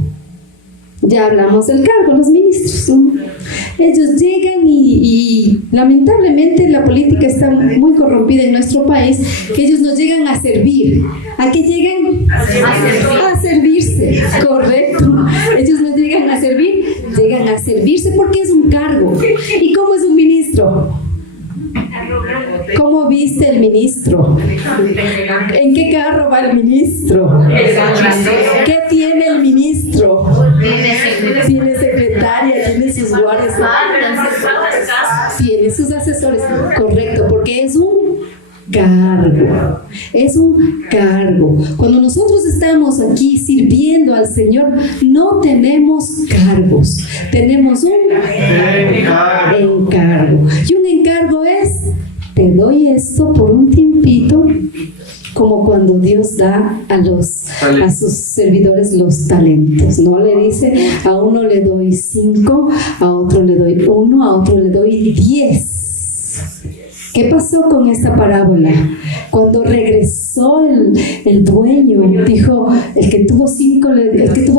Ya hablamos del cargo, los ministros, ¿no? Ellos llegan y lamentablemente la política está muy corrompida en nuestro país, que ellos nos llegan a servir. ¿A qué llegan? A servirse, correcto. Ellos nos llegan a servir, llegan a servirse porque es un cargo. ¿Y cómo es un ministro? ¿Cómo viste el ministro? ¿En qué carro va el ministro? ¿Qué tiene el ministro? Tiene secretaria, tiene sus guardias, tiene sus asesores, correcto, porque es un cargo. Es un cargo. Cuando nosotros estamos aquí sirviendo al Señor, no tenemos cargos, tenemos un encargo. Y un encargo es: te doy esto por un tiempito, como cuando Dios da a sus servidores los talentos, ¿no? Le dice, a uno le doy 5, a otro le doy 1, a otro le doy 10. ¿Qué pasó con esta parábola? Cuando regresó el dueño, dijo, el que tuvo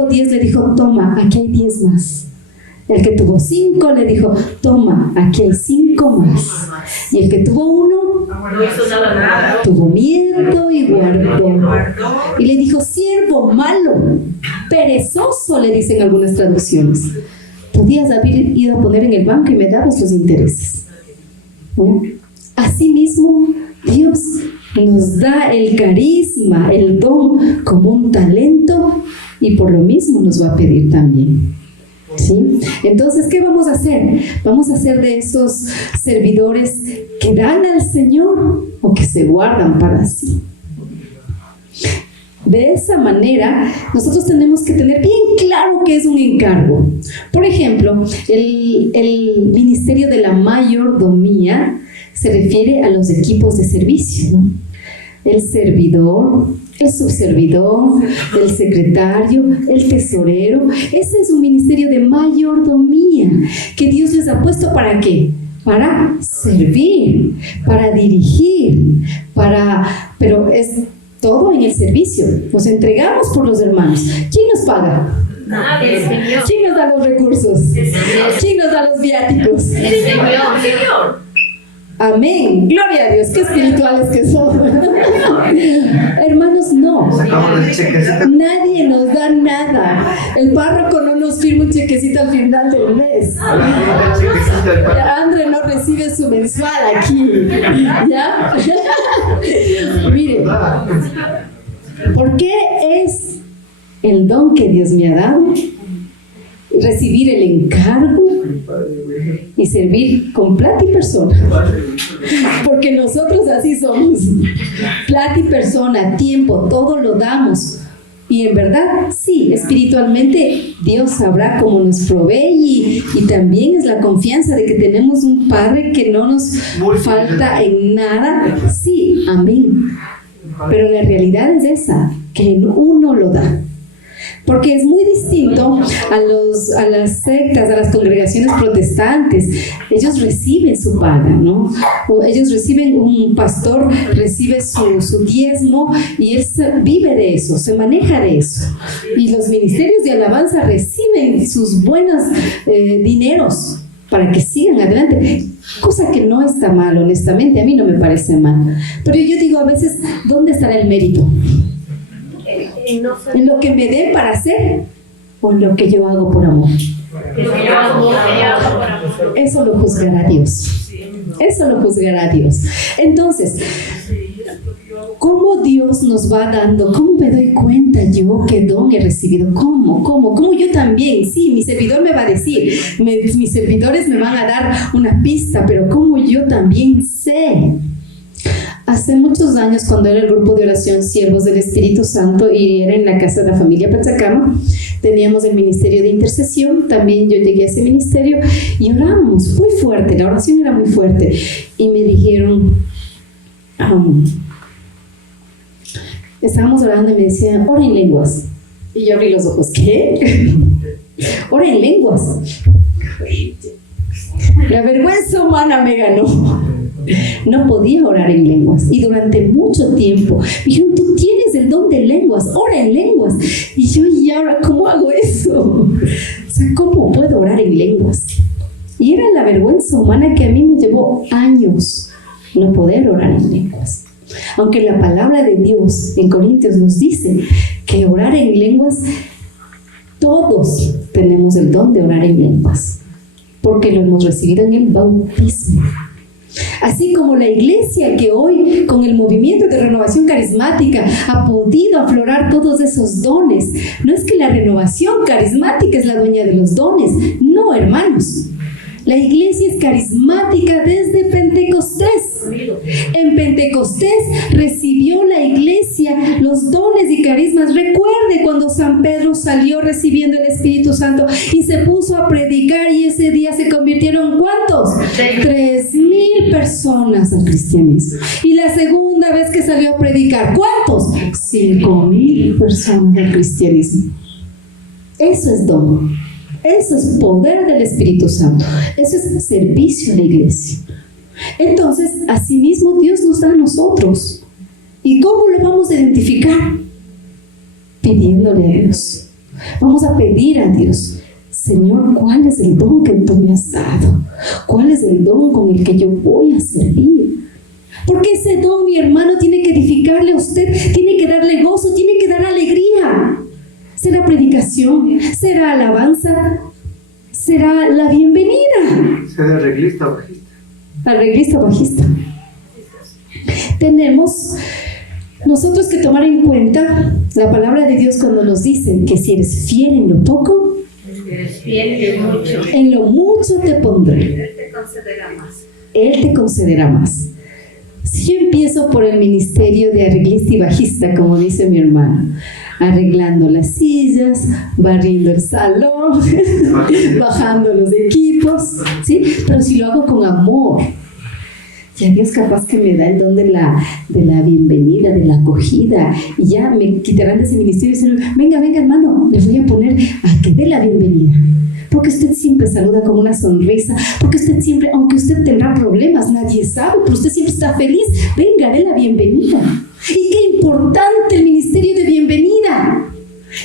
10 le dijo, toma, aquí hay 10 más. El que tuvo 5 le dijo, toma, aquí hay 5 más. Y el que tuvo 1 tuvo miedo y guardó. Y le dijo, siervo malo, perezoso, le dicen algunas traducciones. Podías haber ido a poner en el banco y me dabas los intereses. ¿No? Asimismo, Dios nos da el carisma, el don como un talento, y por lo mismo nos va a pedir también. ¿Sí? Entonces, ¿qué vamos a hacer? Vamos a hacer de esos servidores que dan al Señor o que se guardan para sí. De esa manera, nosotros tenemos que tener bien claro qué es un encargo. Por ejemplo, el ministerio de la mayordomía se refiere a los equipos de servicio, ¿no? El servidor, el subservidor, el secretario, el tesorero. Ese es un ministerio de mayordomía que Dios les ha puesto. ¿Para qué? Para servir, para dirigir, pero es todo en el servicio. Nos entregamos por los hermanos. ¿Quién nos paga? Nadie, Señor. ¿Quién nos da los recursos? ¿Quién nos da los viáticos? El Señor. Amén. Gloria a Dios. Qué espirituales que somos. Hermanos, no. Nadie nos da nada. El párroco no nos firma un chequecito al final del mes. André no recibe su mensual aquí. ¿Ya? Miren, ¿por qué es el don que Dios me ha dado? Recibir el encargo y servir con plata y persona, porque nosotros así somos. Plata y persona, tiempo, todo lo damos. Y en verdad, sí, espiritualmente Dios sabrá cómo nos provee, y también es la confianza de que tenemos un Padre que no nos falta en nada. Sí, amén. Pero la realidad es esa, que uno lo da. Porque es muy distinto a las sectas, a las congregaciones protestantes. Ellos reciben su paga, ¿no? O ellos reciben, un pastor recibe su diezmo y él vive de eso, se maneja de eso. Y los ministerios de alabanza reciben sus buenos dineros para que sigan adelante. Cosa que no está mal, honestamente, a mí no me parece mal. Pero yo digo a veces, ¿dónde estará el mérito? ¿En lo que me den para hacer o en lo que yo hago por amor? Eso lo juzgará Dios. Eso lo juzgará Dios. Entonces, ¿cómo Dios nos va dando? ¿Cómo me doy cuenta yo qué don he recibido? ¿Cómo yo también? Sí, mi servidor me va a decir, mis servidores me van a dar una pista, pero ¿cómo yo también sé? Hace muchos años, cuando era el grupo de oración Siervos del Espíritu Santo y era en la casa de la familia Pachacama, teníamos el ministerio de intercesión. También yo llegué a ese ministerio y orábamos muy fuerte, la oración era muy fuerte. Y me dijeron, estábamos orando y me decían, ora en lenguas. Y yo abrí los ojos, ¿qué? Ora en lenguas. La vergüenza humana me ganó. No podía orar en lenguas. Y durante mucho tiempo me dijeron, tú tienes el don de lenguas, ora en lenguas. Y yo, ¿y ahora cómo hago eso? O sea, ¿cómo puedo orar en lenguas? Y era la vergüenza humana que a mí me llevó años no poder orar en lenguas. Aunque la palabra de Dios en Corintios nos dice que orar en lenguas, todos tenemos el don de orar en lenguas, porque lo hemos recibido en el bautismo. Así como la iglesia que hoy, con el movimiento de renovación carismática, ha podido aflorar todos esos dones. No es que la renovación carismática es la dueña de los dones. No, hermanos. La iglesia es carismática desde Pentecostés. En Pentecostés recibió la iglesia los dones y carismas. Recuerde cuando San Pedro salió recibiendo el Espíritu Santo y se puso a predicar, y ese día se convirtieron ¿cuántos? 3,000 personas al cristianismo. Y la segunda vez que salió a predicar, ¿cuántos? 5,000 personas al cristianismo. Eso es don. Eso es poder del Espíritu Santo. Eso es servicio a la iglesia. Entonces, asimismo, Dios nos da a nosotros. ¿Y cómo lo vamos a identificar? Pidiéndole a Dios. Vamos a pedir a Dios, Señor, ¿cuál es el don que tú me has dado? ¿Cuál es el don con el que yo voy a servir? Porque ese don, mi hermano, tiene que edificarle a usted, tiene que darle gozo, tiene que dar alegría. Será predicación, será alabanza, será la bienvenida. Será arreglista o bajista. Arreglista o bajista. Tenemos nosotros que tomar en cuenta la palabra de Dios cuando nos dice que si eres fiel en lo poco, en lo mucho te pondré. Él te concederá más. Él te concederá más. Si yo empiezo por el ministerio de arreglista y bajista, como dice mi hermano, arreglando las sillas, barriendo el salón, bajando los equipos, ¿sí? Pero si lo hago con amor, ya Dios capaz que me da el don de la bienvenida, de la acogida, y ya me quitarán de ese ministerio y dicen, venga hermano, le voy a poner a que dé la bienvenida. Porque usted siempre saluda con una sonrisa, porque usted siempre, aunque usted tendrá problemas, nadie sabe, pero usted siempre está feliz, venga, dé la bienvenida. Y qué importante el ministerio de bienvenida.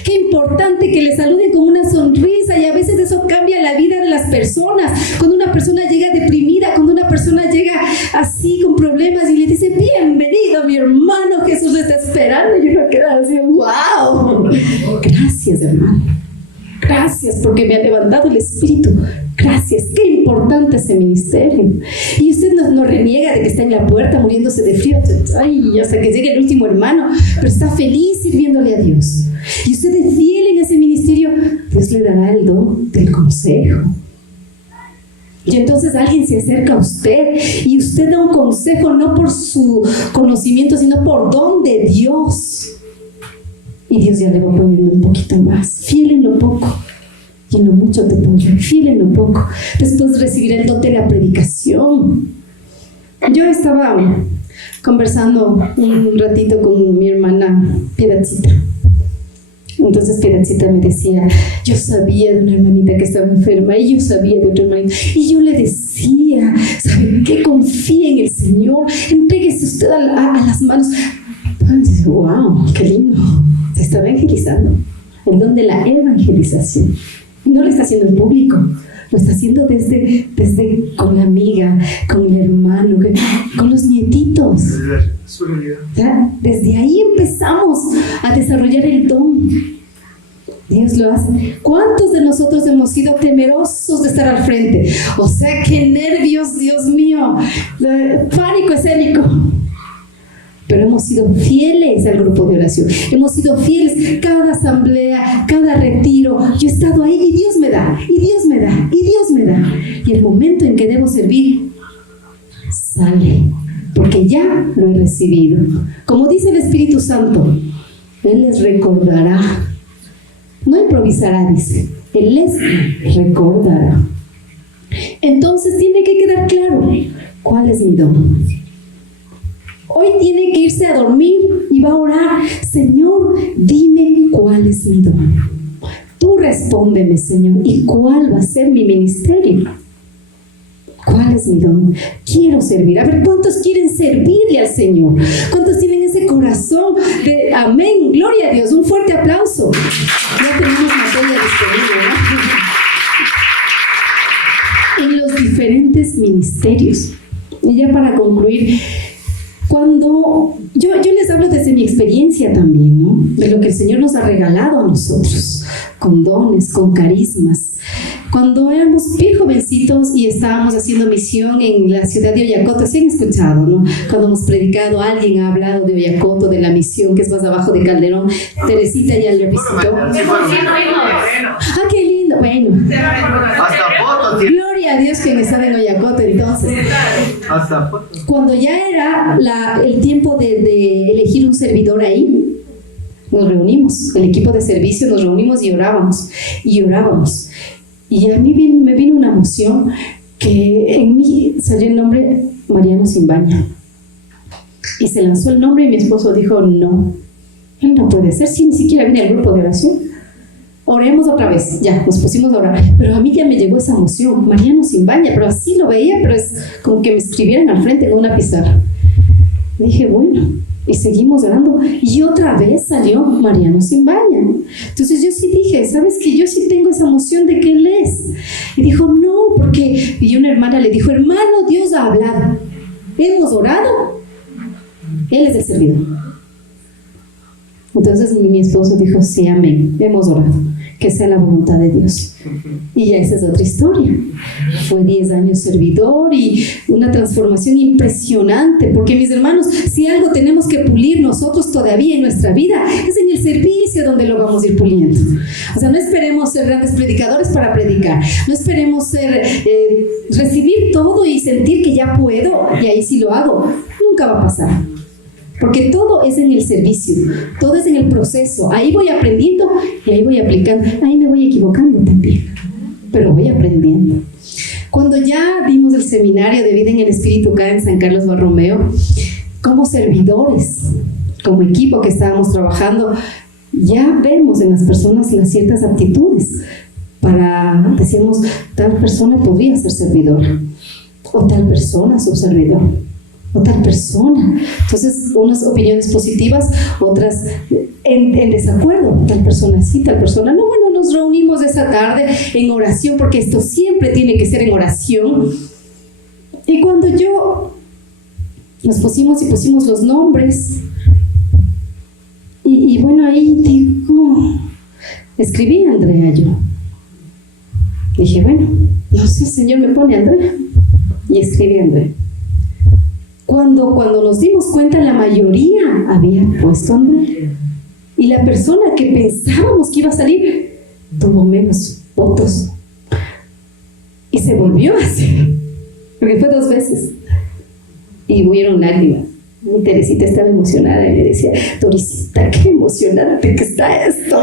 Qué importante que le saluden con una sonrisa, y a veces eso cambia la vida de las personas. Cuando una persona llega deprimida, cuando una persona llega así con problemas y le dice, bienvenido mi hermano, Jesús está esperando, y uno queda así, wow, gracias hermano. Gracias porque me ha levantado el espíritu. Gracias, qué importante ese ministerio. Y usted no reniega de que está en la puerta muriéndose de frío, ay, hasta que llegue el último hermano, pero está feliz sirviéndole a Dios. Y usted es fiel en ese ministerio, Dios le dará el don del consejo. Y entonces alguien se acerca a usted y usted da un consejo no por su conocimiento, sino por don de Dios. Y Dios ya le va poniendo un poquito más. Fiel en lo poco, y en lo mucho te pondré. Fiel en lo poco. Después recibirá el don de la predicación. Yo estaba conversando un ratito con mi hermana Piedacita. Entonces Piedacita me decía, yo sabía de una hermanita que estaba enferma, y yo sabía de otra hermanita, y yo le decía, ¿sabe qué? Confíe en el Señor, entréguese usted a las manos. Entonces, wow, qué lindo. Se está evangelizando, el don de la evangelización. Y no lo está haciendo en público, lo está haciendo desde con la amiga, con el hermano, con los nietitos. Su realidad. O sea, desde ahí empezamos a desarrollar el don. Dios lo hace. ¿Cuántos de nosotros hemos sido temerosos de estar al frente? O sea, qué nervios, Dios mío, pánico escénico. Pero hemos sido fieles al grupo de oración. Hemos sido fieles cada asamblea, cada retiro. Yo he estado ahí y Dios me da, y Dios me da, y Dios me da. Y el momento en que debo servir, sale. Porque ya lo he recibido. Como dice el Espíritu Santo, Él les recordará. No improvisará, dice. Él les recordará. Entonces tiene que quedar claro cuál es mi don. Hoy tiene que irse a dormir y va a orar. Señor, dime cuál es mi don. Tú respóndeme, Señor. ¿Y cuál va a ser mi ministerio? ¿Cuál es mi don? Quiero servir. A ver, ¿cuántos quieren servirle al Señor? ¿Cuántos tienen ese corazón de amén? Gloria a Dios. Un fuerte aplauso. Ya tenemos materia disponible, ¿no? En los diferentes ministerios. Y ya para concluir, cuando yo les hablo desde mi experiencia también, ¿no? De lo que el Señor nos ha regalado a nosotros, con dones, con carismas. Cuando éramos bien jovencitos y estábamos haciendo misión en la ciudad de Oyacoto, ¿sí han escuchado, no? Cuando hemos predicado, alguien ha hablado de Oyacoto, de la misión que es más abajo de Calderón. Teresita ya lo visitó. Ah, qué lindo. Bueno. Hasta fotos. Gloria a Dios que estaba en Oyacoto entonces. Hasta fotos. Cuando ya era el tiempo de elegir un servidor ahí, nos reunimos, el equipo de servicio nos reunimos y orábamos. Y a mí me vino una emoción que en mí salió el nombre Mariano Simbaña. Y se lanzó el nombre y mi esposo dijo, no, él no puede ser, si ni siquiera viene al grupo de oración. Oremos otra vez, ya, nos pusimos a orar. Pero a mí ya me llegó esa emoción, Mariano Simbaña, pero así lo veía, pero es como que me escribieran al frente en una pizarra. Dije, bueno, y seguimos orando. Y otra vez salió Mariano Simbaña. Entonces yo sí dije, ¿sabes qué? Yo sí tengo esa emoción de que él es. Y dijo, no, porque... Y una hermana le dijo, hermano, Dios ha hablado. Hemos orado. Él es el servidor. Entonces mi esposo dijo, sí, amén, hemos orado. Que sea la voluntad de Dios. Y ya esa es otra historia. Fue 10 años servidor y una transformación impresionante, porque mis hermanos, si algo tenemos que pulir nosotros todavía en nuestra vida, es en el servicio donde lo vamos a ir puliendo. O sea, no esperemos ser grandes predicadores para predicar, no esperemos recibir todo y sentir que ya puedo y ahí sí lo hago. Nunca va a pasar. Porque todo es en el servicio, todo es en el proceso. Ahí voy aprendiendo y ahí voy aplicando. Ahí me voy equivocando también, pero voy aprendiendo. Cuando ya dimos el seminario de vida en el Espíritu acá en San Carlos Borromeo, como servidores, como equipo que estábamos trabajando, ya vemos en las personas las ciertas aptitudes para, decíamos, tal persona podría ser servidor, o tal persona subservidor, o tal persona. Entonces, unas opiniones positivas, otras en desacuerdo. Tal persona sí, tal persona no. Bueno, nos reunimos esa tarde en oración, porque esto siempre tiene que ser en oración. Y cuando nos pusimos los nombres, y bueno, ahí digo, escribí a Andrea yo. Dije, bueno, no sé, Señor, me pone Andrea. Y escribí a Andrea. Cuando nos dimos cuenta, la mayoría había puesto a Andrea. Y la persona que pensábamos que iba a salir tuvo menos votos. Y se volvió a hacer, porque fue 2 veces. Y hubieron lágrimas. Mi Teresita estaba emocionada y me decía, Dorisita, qué emocionante que está esto.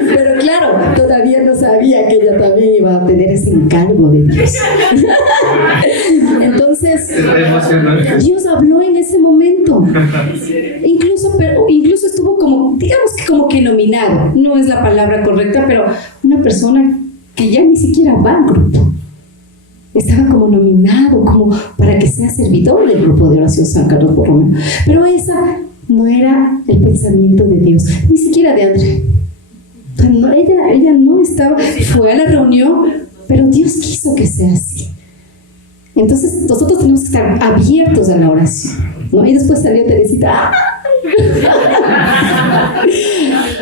Pero claro, todavía no sabía que ella también iba a tener ese encargo de Dios. Entonces, Dios habló en ese momento. Incluso estuvo como, digamos que como que nominado. No es la palabra correcta, pero una persona que ya ni siquiera va al grupo. Estaba como nominado, como para que sea servidor del grupo de oración San Carlos Borromeo. Pero esa no era el pensamiento de Dios, ni siquiera de Andrea. No, ella no estaba, fue a la reunión, pero Dios quiso que sea así. Entonces nosotros tenemos que estar abiertos a la oración, ¿no? Y después salió Teresita.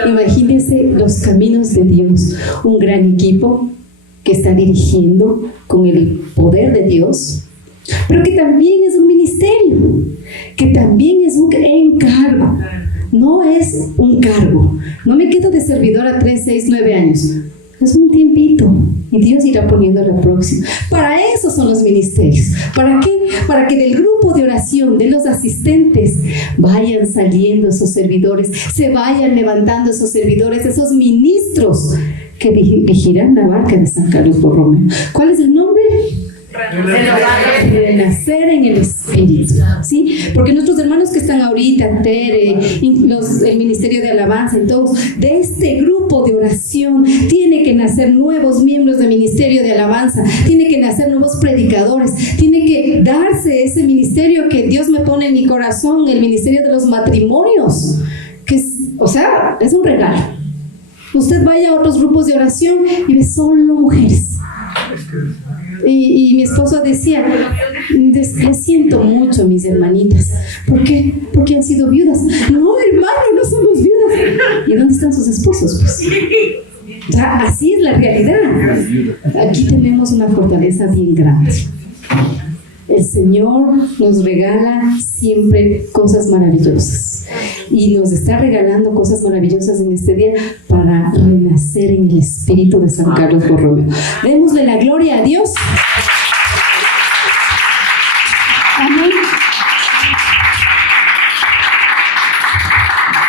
Imagínense los caminos de Dios, un gran equipo que está dirigiendo con el poder de Dios, pero que también es un ministerio, que también es un encargo. No es un cargo. No me quedo de servidora 3, 6, 9 años. Es un tiempito y Dios irá poniendo la próxima. Para eso son los ministerios. ¿Para qué? Para que del grupo de oración, de los asistentes, vayan saliendo esos servidores, se vayan levantando esos servidores, esos ministros que dirigirán la barca de San Carlos Borromeo. ¿Cuál es el nombre? Renacer en el Espíritu, ¿sí? Porque nuestros hermanos que están ahorita, Tere, el Ministerio de Alabanza y todos, de este grupo de oración, tiene que nacer nuevos miembros del Ministerio de Alabanza, tiene que nacer nuevos predicadores, tiene que darse ese ministerio que Dios me pone en mi corazón, el ministerio de los matrimonios, que es, o sea, es un regalo. Usted vaya a otros grupos de oración y ve solo mujeres. Y mi esposo decía, les siento mucho a mis hermanitas. ¿Por qué? Porque han sido viudas. No, hermano, no somos viudas. ¿Y dónde están sus esposos? Pues, o sea, así es la realidad. Aquí tenemos una fortaleza bien grande. El Señor nos regala siempre cosas maravillosas. Y nos está regalando cosas maravillosas en este día para renacer en el Espíritu de San Carlos Borromeo. Démosle la gloria a Dios.